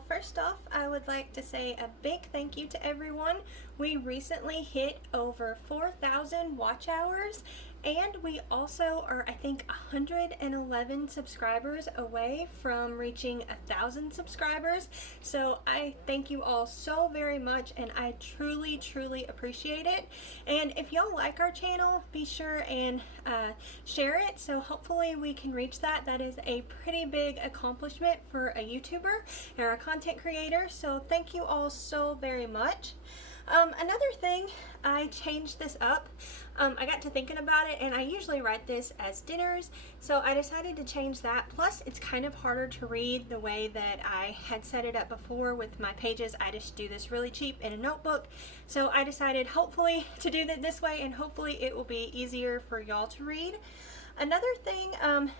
Well, first off, I would like to say a big thank you to everyone. We recently hit over 4,000 watch hours, and we also are, I think, 111 subscribers away from reaching 1,000 subscribers. So I thank you all so very much, and I truly appreciate it. And if y'all like our channel, be sure and share it, so hopefully we can reach that. That is a pretty big accomplishment for a YouTuber or a content creator, so thank you all so very much. Another thing, I changed this up. I got to thinking about it, and I usually write this as dinners, so I decided to change that. Plus, it's kind of harder to read the way that I had set it up before with my pages. I just do this really cheap in a notebook, so I decided hopefully to do that this way, and hopefully it will be easier for y'all to read. Another thing,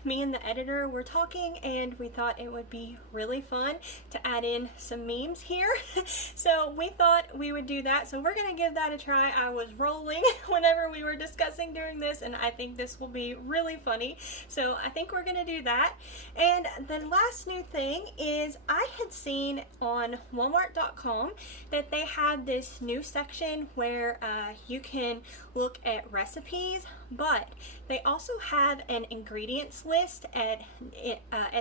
me and the editor were talking, and we thought it would be really fun to add in some memes here. So we thought we would do that. So we're going to give that a try. I was rolling whenever we were discussing doing this, and I think this will be really funny. So I think we're going to do that. And the last new thing is I had seen on Walmart.com that they had this new section where you can look at recipes, but they also have an ingredients list at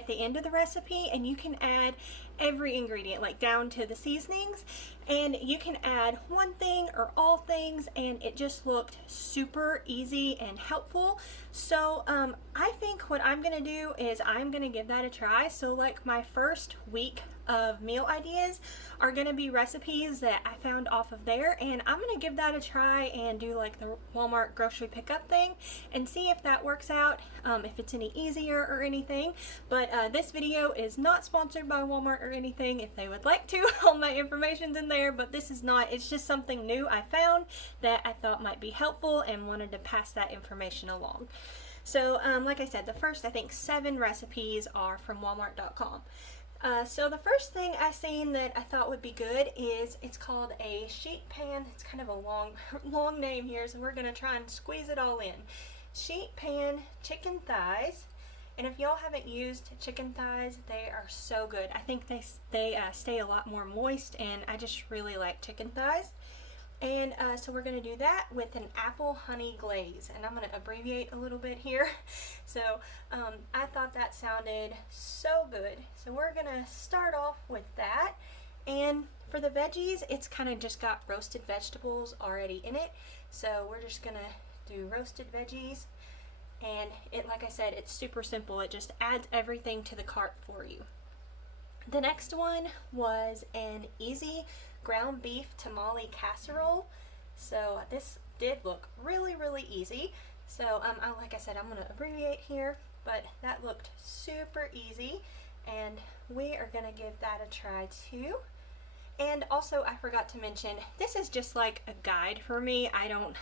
the end of the recipe, and you can add every ingredient, like down to the seasonings, and you can add one thing or all things, and it just looked super easy and helpful. So I think what I'm gonna do is I'm gonna give that a try. So like my first week of meal ideas are gonna be recipes that I found off of there, and I'm gonna give that a try and do like the Walmart grocery pickup thing and see if that works out, if it's any easier or anything. But this video is not sponsored by Walmart or anything. If they would like to, all my information's in there, but this is not. It's just something new I found that I thought might be helpful and wanted to pass that information along. So like I said, the first, I think, 7 recipes are from Walmart.com. So the first thing I seen that I thought would be good is, it's called a sheet pan. It's kind of a long name here, so we're gonna try and squeeze it all in. Sheet pan chicken thighs. And if y'all haven't used chicken thighs, they are so good. I think they stay a lot more moist, and I just really like chicken thighs. And so we're going to do that with an apple honey glaze, and I'm going to abbreviate a little bit here. So I thought that sounded so good. So we're going to start off with that. And for the veggies, it's kind of just got roasted vegetables already in it. So we're just going to do roasted veggies. And it, like I said, it's super simple. It just adds everything to the cart for you. The next one was an easy ground beef tamale casserole. So this did look really easy. So like I said, I'm going to abbreviate here, but that looked super easy, and we are going to give that a try too. And also, I forgot to mention, this is just like a guide for me. I don't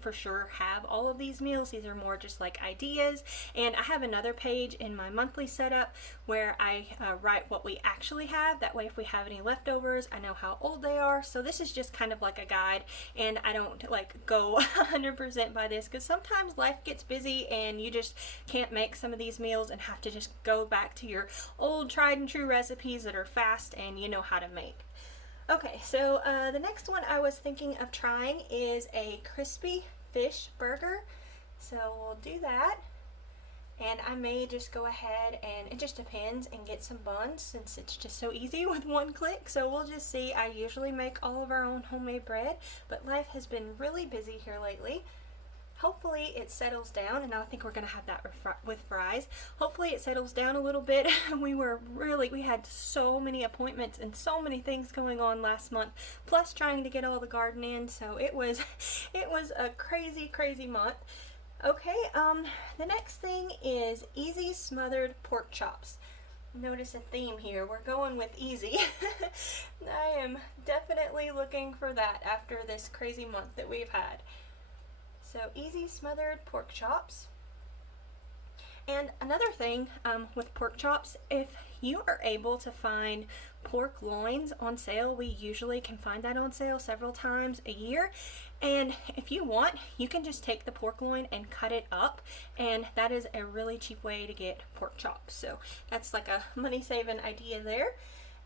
for sure have all of these meals. These are more just like ideas. And I have another page in my monthly setup where I write what we actually have. That way, if we have any leftovers, I know how old they are. So this is just kind of like a guide, and I don't like go 100% by this, because sometimes life gets busy and you just can't make some of these meals and have to just go back to your old tried and true recipes that are fast and you know how to make. Okay, so the next one I was thinking of trying is a crispy fish burger. So we'll do that, and I may just go ahead, and it just depends, and get some buns, since it's just so easy with one click. So we'll just see. I usually make all of our own homemade bread, but life has been really busy here lately. Hopefully it settles down, and I think we're going to have that with fries. Hopefully it settles down a little bit. We had so many appointments and so many things going on last month, plus trying to get all the garden in, so it was a crazy month. Okay, the next thing is easy smothered pork chops. Notice a theme here. We're going with easy. I am definitely looking for that after this crazy month that we've had. So easy smothered pork chops. And another thing with pork chops, if you are able to find pork loins on sale, we usually can find that on sale several times a year. And if you want, you can just take the pork loin and cut it up, and that is a really cheap way to get pork chops. So that's like a money saving idea there.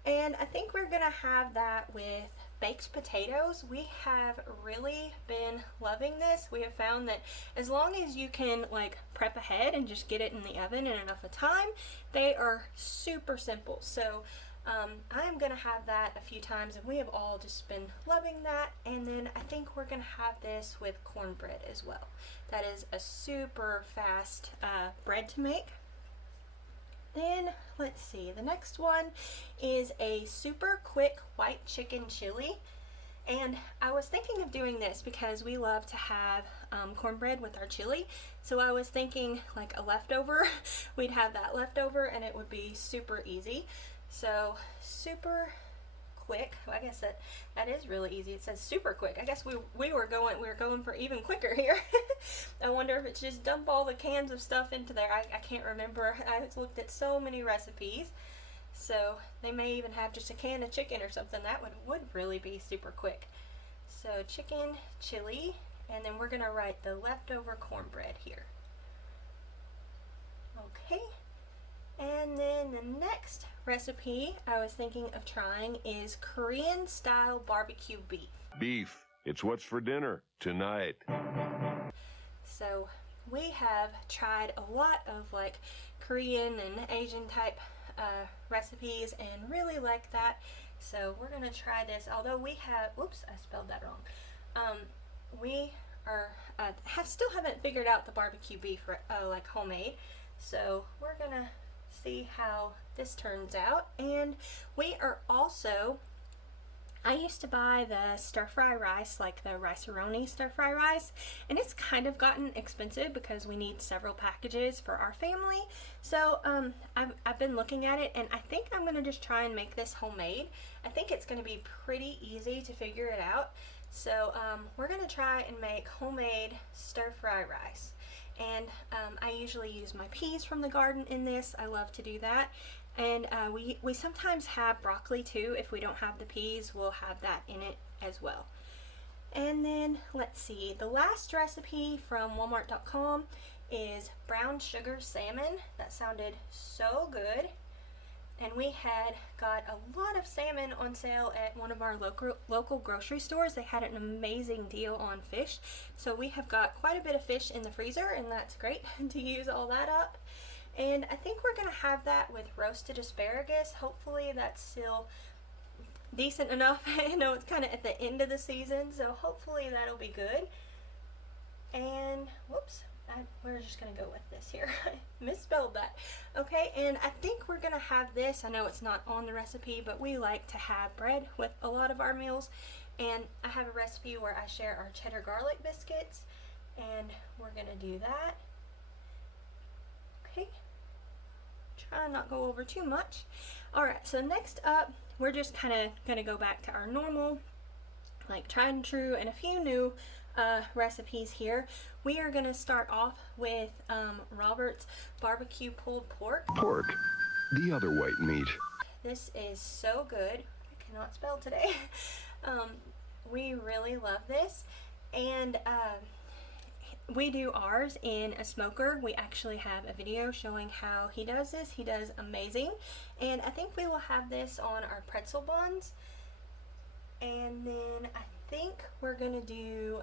And I think we're gonna have that with baked potatoes. We have really been loving this. We have found that as long as you can like prep ahead and just get it in the oven in enough of time, they are super simple. So I'm gonna have that a few times, and we have all just been loving that. And then I think we're gonna have this with cornbread as well. That is a super fast bread to make. Then let's see, the next one is a super quick white chicken chili. And I was thinking of doing this because we love to have cornbread with our chili. So I was thinking like a leftover, we'd have that leftover and it would be super easy. So super quick. I guess that is really easy. It says super quick. I guess we were going for even quicker here. I wonder if it's just dump all the cans of stuff into there. I can't remember. I've looked at so many recipes. So they may even have just a can of chicken or something. That would really be super quick. So chicken, chili, and then we're gonna write the leftover cornbread here. Okay. And then the next recipe I was thinking of trying is Korean style barbecue beef. Beef. It's what's for dinner tonight. So we have tried a lot of like Korean and Asian type recipes and really like that. So we're gonna try this. Although we have, whoops, I spelled that wrong. We are still haven't figured out the barbecue beef like homemade. So we're gonna see how this turns out. And we are also, I used to buy the stir-fry rice, like the rice-a-roni stir-fry rice, and it's kind of gotten expensive because we need several packages for our family. So I've been looking at it, and I think I'm gonna just try and make this homemade. I think it's gonna be pretty easy to figure it out. So we're gonna try and make homemade stir-fry rice. And I usually use my peas from the garden in this. I love to do that. And we sometimes have broccoli too. If we don't have the peas, we'll have that in it as well. And then let's see, the last recipe from Walmart.com is brown sugar salmon. That sounded so good. And we had got a lot of salmon on sale at one of our local grocery stores. They had an amazing deal on fish. So we have got quite a bit of fish in the freezer, and that's great to use all that up. And I think we're gonna have that with roasted asparagus. Hopefully that's still decent enough. I know it's kind of at the end of the season, so hopefully that'll be good. And whoops, we're just gonna go with this here. I misspelled that. Okay, and I think we're gonna have this. I know it's not on the recipe, but we like to have bread with a lot of our meals. And I have a recipe where I share our cheddar garlic biscuits, and we're gonna do that. Okay, try and not go over too much. All right, so next up, we're just kind of gonna go back to our normal, like tried and true, and a few new recipes here. We are gonna start off with Robert's barbecue pulled pork. Pork, the other white meat. This is so good. I cannot spell today. We really love this, and we do ours in a smoker. We actually have a video showing how he does this. He does amazing, and I think we will have this on our pretzel buns. And then I think we're gonna do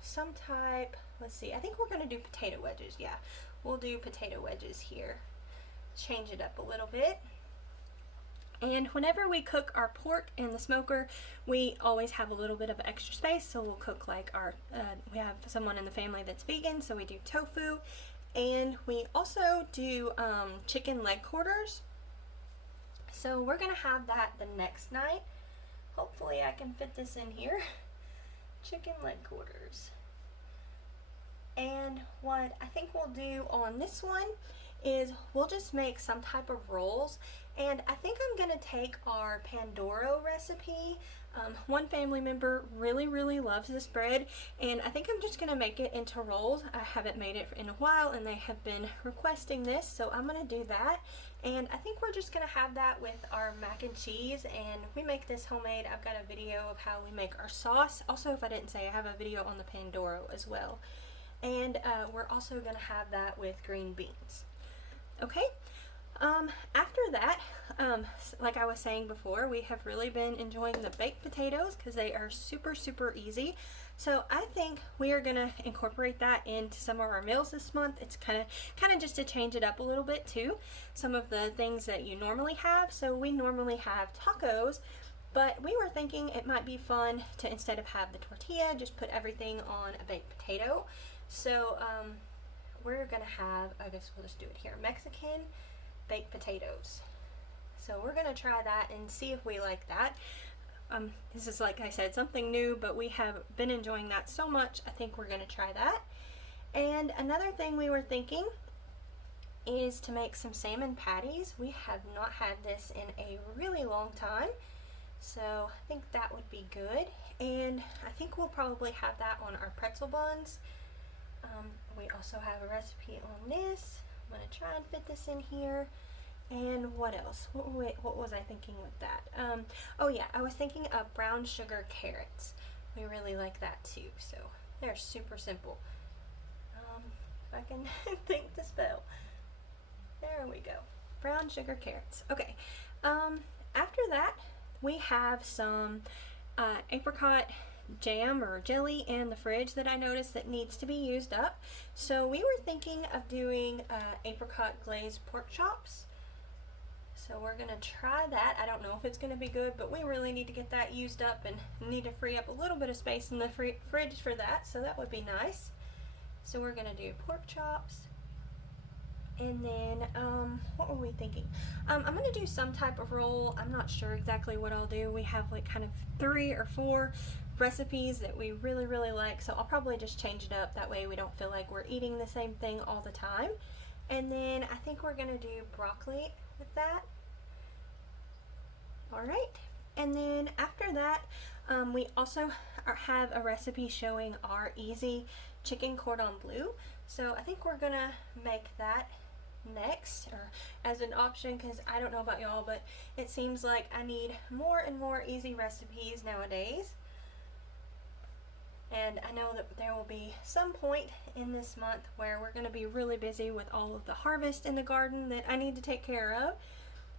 some type, let's see, I think we're gonna do potato wedges. Yeah, we'll do potato wedges here. Change it up a little bit. And whenever we cook our pork in the smoker, we always have a little bit of extra space, so we'll cook like our, we have someone in the family that's vegan, so we do tofu. And we also do chicken leg quarters. So we're gonna have that the next night. Hopefully I can fit this in here. Chicken leg quarters. And what I think we'll do on this one is we'll just make some type of rolls. And I think I'm gonna take our Pandoro recipe. One family member really loves this bread, and I think I'm just gonna make it into rolls. I haven't made it in a while, and they have been requesting this, so I'm gonna do that. And I think we're just gonna have that with our mac and cheese, and we make this homemade. I've got a video of how we make our sauce. Also, if I didn't say, I have a video on the Pandoro as well. And we're also gonna have that with green beans. Okay, After that, like I was saying before, we have really been enjoying the baked potatoes because they are super, super easy. So I think we are gonna incorporate that into some of our meals this month. It's kind of just to change it up a little bit too. Some of the things that you normally have. So we normally have tacos, but we were thinking it might be fun to, instead of have the tortilla, just put everything on a baked potato. So we're gonna have, I guess we'll just do it here, Mexican baked potatoes. So we're gonna try that and see if we like that. This is, like I said, something new, but we have been enjoying that so much. I think we're gonna try that. And another thing we were thinking is to make some salmon patties. We have not had this in a really long time, so I think that would be good. And I think we'll probably have that on our pretzel buns. We also have a recipe on this. I'm gonna try and fit this in here. And what else? What was I thinking with that? Oh yeah, I was thinking of brown sugar carrots. We really like that too, so they're super simple. If I can think to spell. There we go. Brown sugar carrots. Okay. After that, we have some apricot jam or jelly in the fridge that I noticed that needs to be used up. So we were thinking of doing apricot glazed pork chops. So we're gonna try that. I don't know if it's gonna be good, but we really need to get that used up and need to free up a little bit of space in the fridge for that, so that would be nice. So we're gonna do pork chops. And then, what were we thinking? I'm gonna do some type of roll. I'm not sure exactly what I'll do. We have like kind of 3 or 4 recipes that we really, really like, so I'll probably just change it up. That way we don't feel like we're eating the same thing all the time. And then I think we're gonna do broccoli with that. Alright, and then after that, we also have a recipe showing our easy chicken cordon bleu. So I think we're gonna make that next, or as an option, because I don't know about y'all, but it seems like I need more and more easy recipes nowadays. And I know that there will be some point in this month where we're going to be really busy with all of the harvest in the garden that I need to take care of.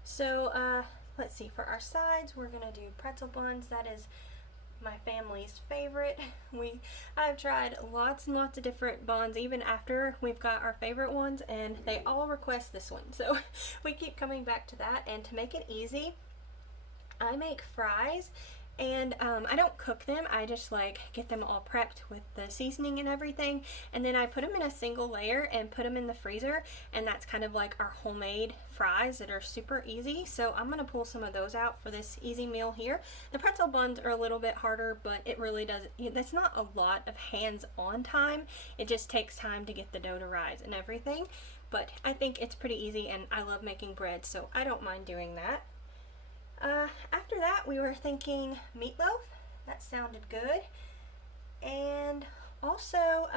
So let's see, for our sides we're going to do pretzel buns. That is my family's favorite. I've tried lots and lots of different buns even after we've got our favorite ones, and they all request this one, so we keep coming back to that. And to make it easy, I make fries. And I don't cook them, I just like get them all prepped with the seasoning and everything, and then I put them in a single layer and put them in the freezer, and that's kind of like our homemade fries that are super easy. So I'm gonna pull some of those out for this easy meal here. The pretzel buns are a little bit harder, but it really does, that's not a lot of hands-on time. It just takes time to get the dough to rise and everything, but I think it's pretty easy, and I love making bread, so I don't mind doing that. After that, we were thinking meatloaf. That sounded good. And also,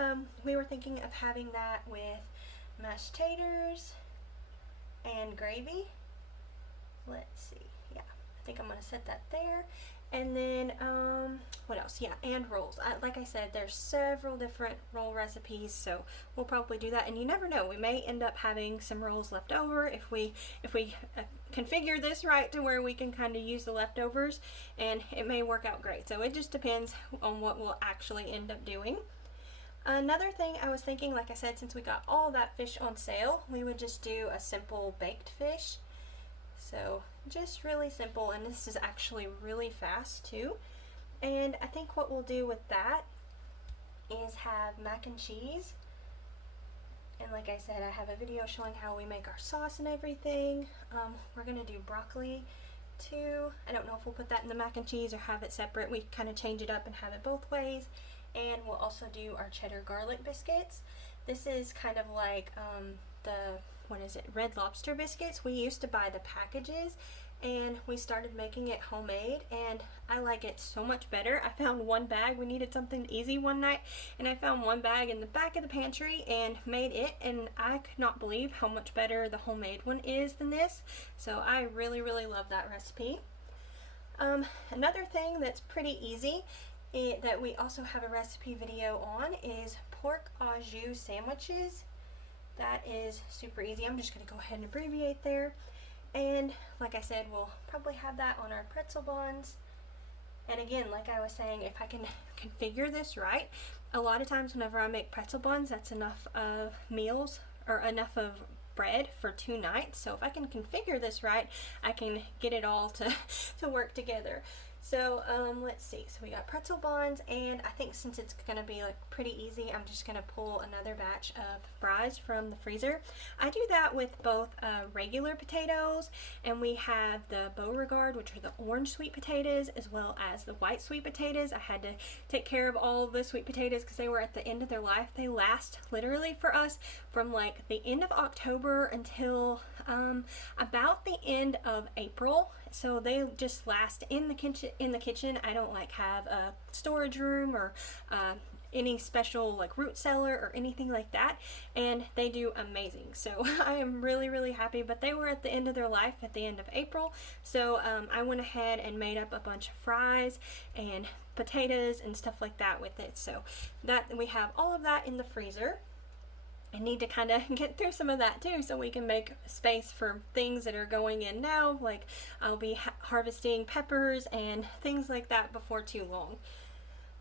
we were thinking of having that with mashed taters and gravy. Let's see. Yeah, I think I'm going to set that there. And then, what else? Yeah, and rolls. Like I said, there's several different roll recipes, so we'll probably do that. And you never know, we may end up having some rolls left over if we configure this right to where we can kind of use the leftovers, and it may work out great. So it just depends on what we'll actually end up doing. Another thing I was thinking, like I said, since we got all that fish on sale, we would just do a simple baked fish. So just really simple, and this is actually really fast too. And I think what we'll do with that is have mac and cheese. And like I said, I have a video showing how we make our sauce and everything. We're gonna do broccoli too. I don't know if we'll put that in the mac and cheese or have it separate. We kind of change it up and have it both ways. And we'll also do our cheddar garlic biscuits. This is kind of like Red Lobster biscuits. We used to buy the packages, and we started making it homemade, and I like it so much better. I found one bag. We needed something easy one night, and I found one bag in the back of the pantry and made it, and I could not believe how much better the homemade one is than this. So I really, really love that recipe. Another thing that's pretty easy that we also have a recipe video on is pork au jus sandwiches. that is super easy. I'm just going to go ahead and abbreviate there. And like I said, we'll probably have that on our pretzel buns. And again, like I was saying, if I can configure this right, a lot of times whenever I make pretzel buns, that's enough of meals or enough of bread for 2 nights. So if I can configure this right, I can get it all to work together. So let's see, so we got pretzel buns, and I think since it's gonna be like pretty easy, I'm just gonna pull another batch of fries from the freezer. I do that with both regular potatoes, and we have the Beauregard, which are the orange sweet potatoes, as well as the white sweet potatoes. I had to take care of all the sweet potatoes because they were at the end of their life. They last literally for us from like the end of October until about the end of April. So they just last in the kitchen. I don't like have a storage room or any special like root cellar or anything like that, and they do amazing. So I am really happy. But they were at the end of their life at the end of April, so I went ahead and made up a bunch of fries and potatoes and stuff like that with it. So that we have all of that in the freezer. I need to kind of get through some of that too, so we can make space for things that are going in now, like I'll be harvesting peppers and things like that before too long.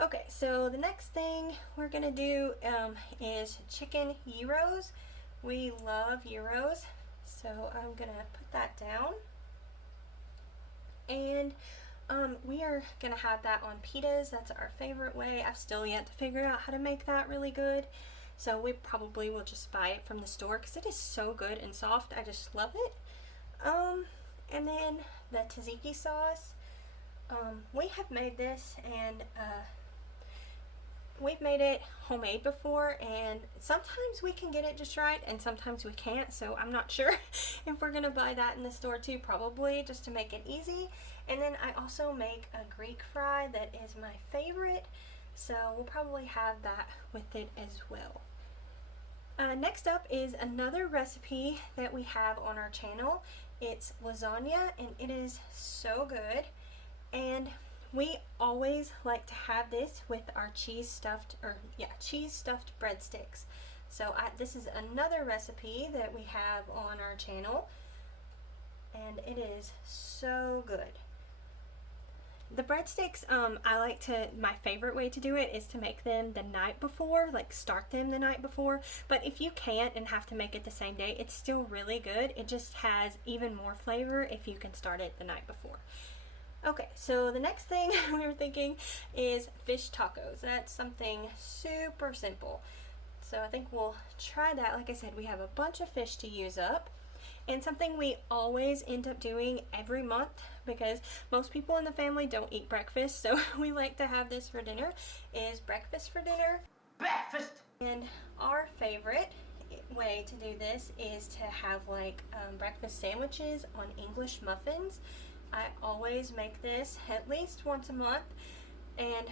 Okay, so the next thing we're gonna do is chicken gyros. We love gyros, so I'm gonna put that down. And we are gonna have that on pitas. That's our favorite way. I've still yet to figure out how to make that really good. So we probably will just buy it from the store because it is so good and soft. I just love it. And then the tzatziki sauce. We have made this, and we've made it homemade before, and sometimes we can get it just right and sometimes we can't, so I'm not sure if we're gonna buy that in the store too, probably just to make it easy. And then I also make a Greek fry that is my favorite, so we'll probably have that with it as well. Next up is another recipe that we have on our channel. It's lasagna, and it is so good, and we always like to have this with our cheese stuffed breadsticks. So this is another recipe that we have on our channel, and it is so good. The breadsticks, my favorite way to do it is to make them the night before, like start them the night before. But if you can't and have to make it the same day, it's still really good. It just has even more flavor if you can start it the night before. Okay, so the next thing we were thinking is fish tacos. That's something super simple. So I think we'll try that. Like I said, we have a bunch of fish to use up. And something we always end up doing every month, because most people in the family don't eat breakfast, so we like to have this for dinner, is breakfast for dinner. Breakfast! And our favorite way to do this is to have like breakfast sandwiches on English muffins. I always make this at least once a month, and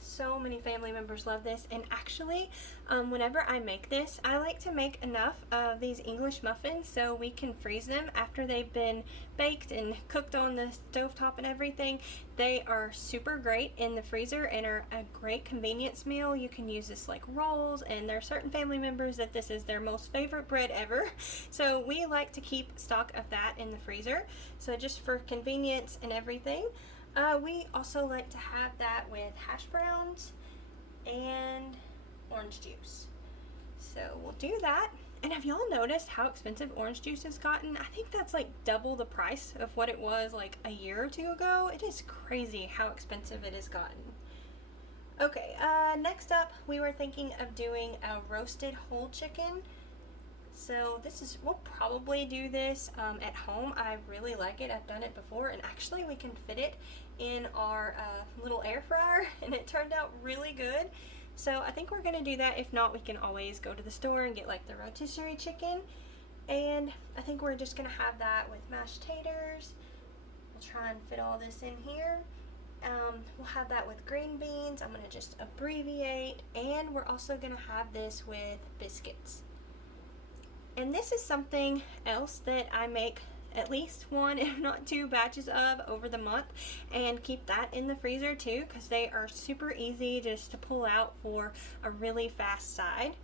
so many family members love this. And actually, whenever I make this, I like to make enough of these English muffins so we can freeze them after they've been baked and cooked on the stovetop and everything. They are super great in the freezer and are a great convenience meal. You can use this like rolls, and there are certain family members that this is their most favorite bread ever. So we like to keep stock of that in the freezer, so just for convenience and everything. We also like to have that with hash browns and orange juice. So we'll do that. And have y'all noticed how expensive orange juice has gotten? I think that's like double the price of what it was like a year or two ago. It is crazy how expensive it has gotten. Okay, next up we were thinking of doing a roasted whole chicken. So we'll probably do this at home. I really like it. I've done it before, and actually we can fit it in our little air fryer, and it turned out really good. So I think we're gonna do that. If not, we can always go to the store and get like the rotisserie chicken. And I think we're just gonna have that with mashed taters. We'll try and fit all this in here. We'll have that with green beans. I'm gonna just abbreviate, and we're also gonna have this with biscuits. And this is something else that I make at least 1, if not 2 batches of over the month, and keep that in the freezer too, because they are super easy just to pull out for a really fast side.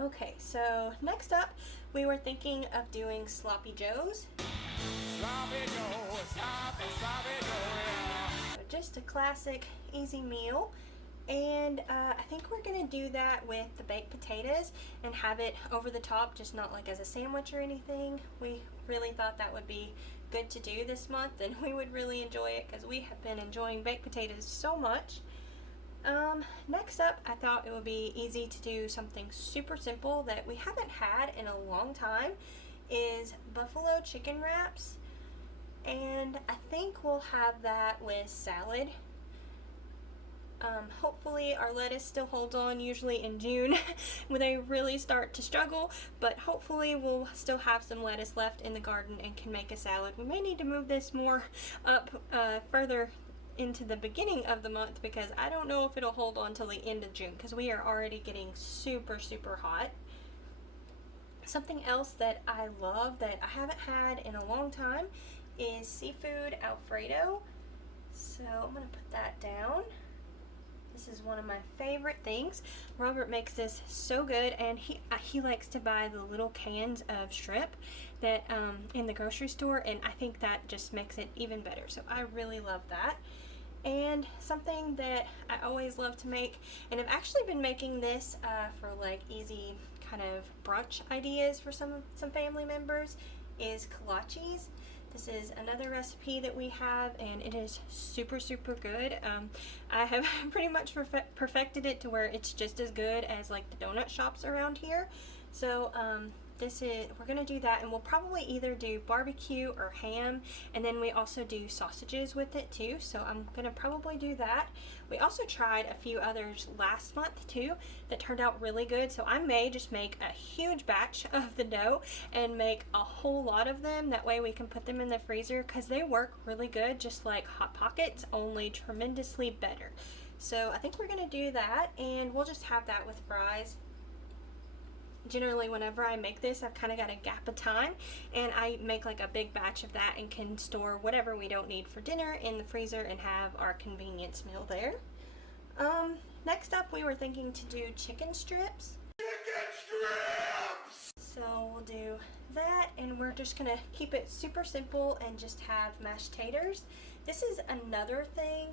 Okay, so next up, we were thinking of doing sloppy joes. Sloppy Joe, sloppy Joe, yeah. So just a classic, easy meal. And I think we're gonna do that with the baked potatoes and have it over the top, just not like as a sandwich or anything. We really thought that would be good to do this month, and we would really enjoy it because we have been enjoying baked potatoes so much. Next up, I thought it would be easy to do something super simple that we haven't had in a long time, is buffalo chicken wraps. And I think we'll have that with salad. Hopefully our lettuce still holds on. Usually in June when they really start to struggle, but hopefully we'll still have some lettuce left in the garden and can make a salad. We may need to move this more up further into the beginning of the month because I don't know if it'll hold on till the end of June because we are already getting super hot. Something else that I love that I haven't had in a long time is seafood Alfredo. So I'm gonna put that down. This is one of my favorite things. Robert makes this so good, and he likes to buy the little cans of shrimp that in the grocery store, and I think that just makes it even better. So I really love that. And something that I always love to make, and I've actually been making this for like easy kind of brunch ideas for some family members, is Kolaches. This is another recipe that we have, and it is super good. I have pretty much perfected it to where it's just as good as like the donut shops around here. So we're gonna do that, and we'll probably either do barbecue or ham, and then we also do sausages with it too, so I'm gonna probably do that. We also tried a few others last month too that turned out really good, so I may just make a huge batch of the dough and make a whole lot of them. That way we can put them in the freezer because they work really good, just like Hot Pockets, only tremendously better. So I think we're gonna do that, and we'll just have that with fries. Generally whenever I make this, I've kind of got a gap of time, and I make like a big batch of that and can store whatever we don't need for dinner in the freezer and have our convenience meal there. Next up, we were thinking to do chicken strips. So we'll do that, and we're just gonna keep it super simple and just have mashed taters. This is another thing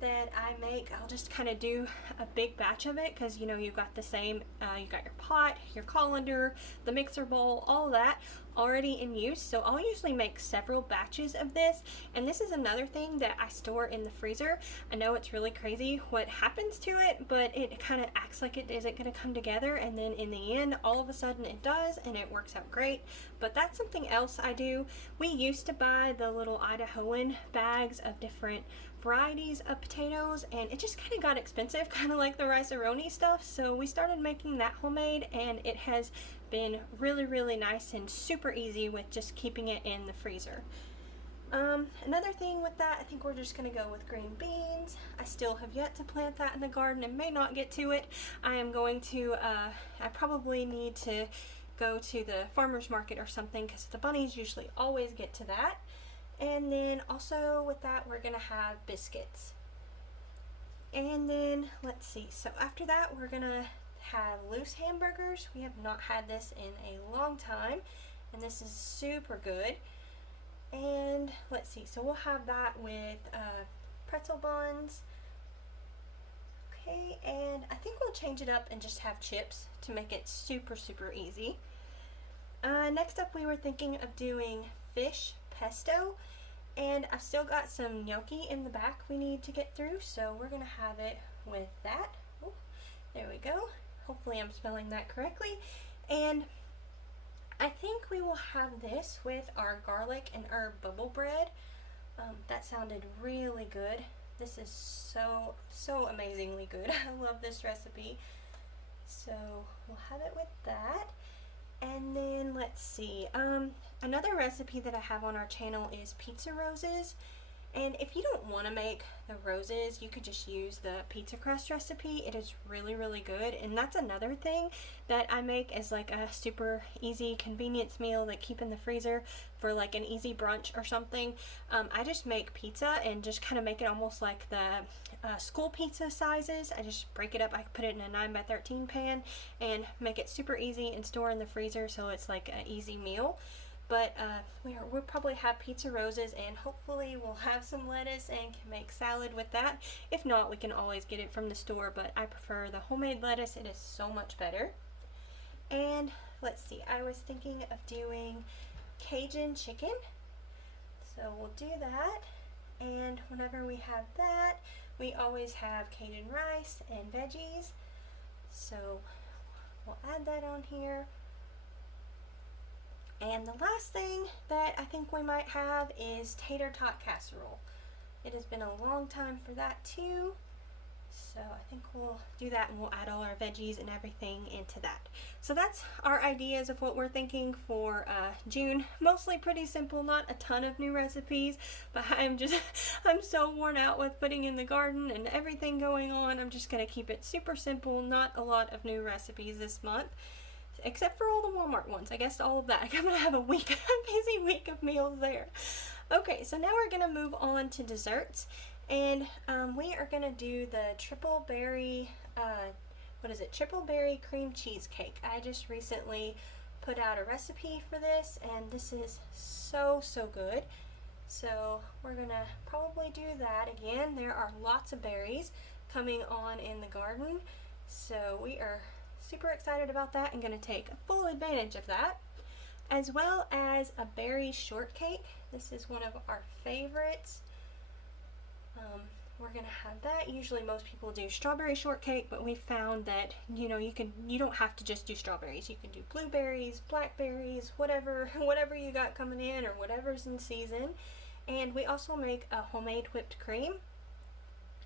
that I make. I'll just kind of do a big batch of it because, you know, you've got the same, you got your pot, your colander, the mixer bowl, all that already in use. So I'll usually make several batches of this, and this is another thing that I store in the freezer. I know it's really crazy what happens to it, but it kind of acts like it isn't going to come together, and then in the end all of a sudden it does, and it works out great. But that's something else I do. We used to buy the little Idahoan bags of different varieties of potatoes, and it just kind of got expensive, kind of like the rice-a-roni stuff, so we started making that homemade, and it has been really nice and super easy with just keeping it in the freezer. Another thing with that, I think we're just gonna go with green beans. I still have yet to plant that in the garden and may not get to it. I am going to, I probably need to go to the farmer's market or something because the bunnies usually always get to that. And then also with that, we're gonna have biscuits. And then let's see, so after that we're gonna have loose hamburgers. We have not had this in a long time, and this is super good. And let's see, so we'll have that with pretzel buns. Okay, and I think we'll change it up and just have chips to make it super easy. Next up, we were thinking of doing fish pesto, and I've still got some gnocchi in the back we need to get through, so we're gonna have it with that. Oh, there we go. Hopefully I'm spelling that correctly. And I think we will have this with our garlic and herb bubble bread. That sounded really good. This is so amazingly good. I love this recipe. So we'll have it with that. And then let's see, another recipe that I have on our channel is pizza roses, And if you don't want to make the roses, you could just use the pizza crust recipe. It is really, really good. And that's another thing that I make as like a super easy convenience meal that keep in the freezer for like an easy brunch or something. I just make pizza and just kind of make it almost like the school pizza sizes. I just break it up. I put it in a 9x13 pan and make it super easy and store in the freezer so it's like an easy meal. But we'll probably have pizza roses, and hopefully we'll have some lettuce and can make salad with that. If not, we can always get it from the store, but I prefer the homemade lettuce. It is so much better. And let's see, I was thinking of doing Cajun chicken. So we'll do that. And whenever we have that, we always have Cajun rice and veggies. So we'll add that on here. And the last thing that I think we might have is tater tot casserole. It has been a long time for that too. So I think we'll do that, and we'll add all our veggies and everything into that. So that's our ideas of what we're thinking for June. Mostly pretty simple, not a ton of new recipes, but I'm so worn out with putting in the garden and everything going on. I'm just gonna keep it super simple, not a lot of new recipes this month. Except for all the Walmart ones. I guess all of that. I'm gonna have a busy week of meals there. Okay, so now we're gonna move on to desserts, and we are gonna do the triple berry cream cheesecake. I just recently put out a recipe for this, and this is so good. So we're gonna probably do that again. There are lots of berries coming on in the garden, so we are super excited about that and going to take full advantage of that, as well as a berry shortcake. This is one of our favorites. We're going to have that. Usually most people do strawberry shortcake, but we found that you don't have to just do strawberries. You can do blueberries, blackberries, whatever you got coming in or whatever's in season. And we also make a homemade whipped cream.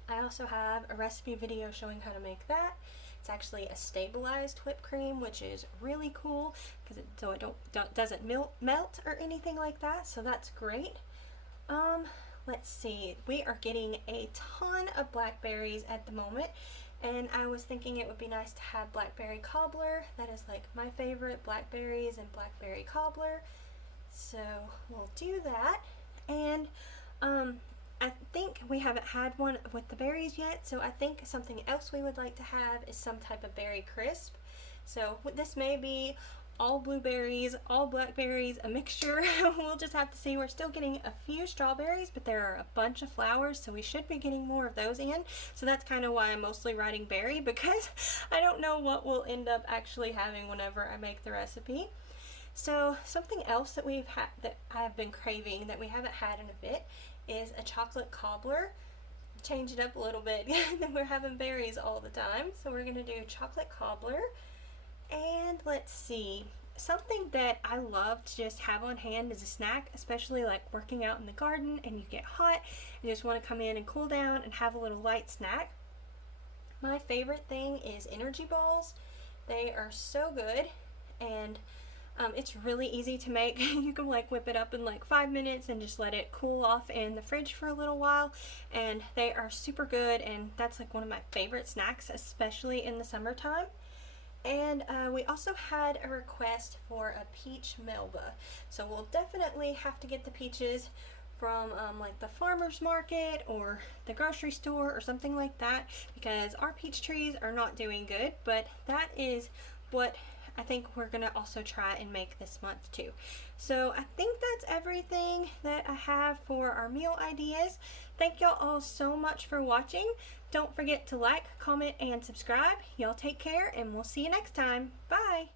I also have a recipe video showing how to make that. It's actually a stabilized whipped cream, which is really cool because it doesn't melt or anything like that. So that's great. Let's see. We are getting a ton of blackberries at the moment, and I was thinking it would be nice to have blackberry cobbler. That is like my favorite, blackberries and blackberry cobbler. So we'll do that. And I think we haven't had one with the berries yet, so I think something else we would like to have is some type of berry crisp. So this may be all blueberries, all blackberries, a mixture. We'll just have to see. We're still getting a few strawberries, but there are a bunch of flowers, so we should be getting more of those in. So that's kind of why I'm mostly writing berry, because I don't know what we'll end up actually having whenever I make the recipe. So something else that that I've been craving that we haven't had in a bit is a chocolate cobbler. Change it up a little bit. We're having berries all the time, so we're gonna do chocolate cobbler. And let's see, something that I love to just have on hand as a snack, especially like working out in the garden and you get hot and just want to come in and cool down and have a little light snack. My favorite thing is energy balls. They are so good, and it's really easy to make. You can like whip it up in like 5 minutes and just let it cool off in the fridge for a little while, and they are super good, and that's like one of my favorite snacks, especially in the summertime. And we also had a request for a peach melba, so we'll definitely have to get the peaches from like the farmer's market or the grocery store or something like that, because our peach trees are not doing good. But that is what I think we're gonna also try and make this month too. So I think that's everything that I have for our meal ideas. Thank y'all all so much for watching. Don't forget to like, comment, and subscribe. Y'all take care, and we'll see you next time. Bye!